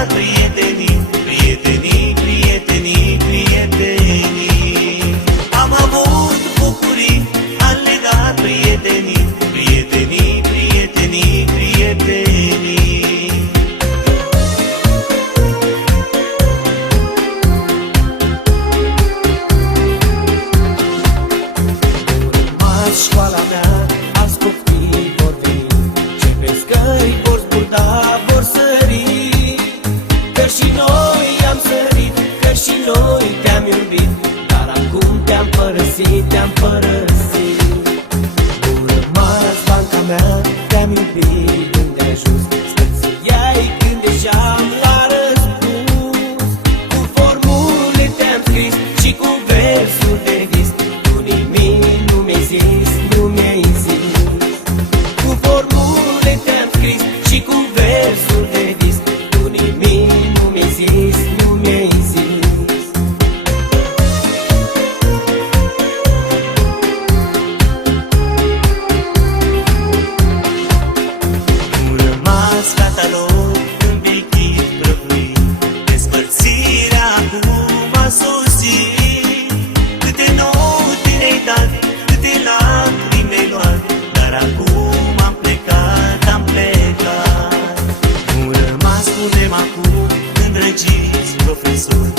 legat prietenii, prietenii, prietenii, prietenii. Am avut bucurii, am legat prietenii, prietenii, prietenii, prietenii. Urmați școala mea, alți copii vor veni, ce vezi că-i vor zburda, vor sări. Că și noi am sărit, că și noi te-am iubit, dar acum te-am părăsit, te-am părăsit. Urmați banca mea, te-am iubit unde ajuns, sper să iei când deja-am la răspuns. Cu formule te-am scris și cu versuri de vis, tu nimic nu mi-ai zis, nu mi-ai zis. Cu formule te-am scris și cu versuri de vis, tu nimic nu mi-ai zis, nu mi-ai zis. Nu rămas catalog învechit, prăbuit, despărțirea acum a sosit. Câte note ne-ai dat, câte lacrimi ne-ai luat, dar acum am plecat, am plecat. Nu rămas, spunem acum, îndrăgiți profesori,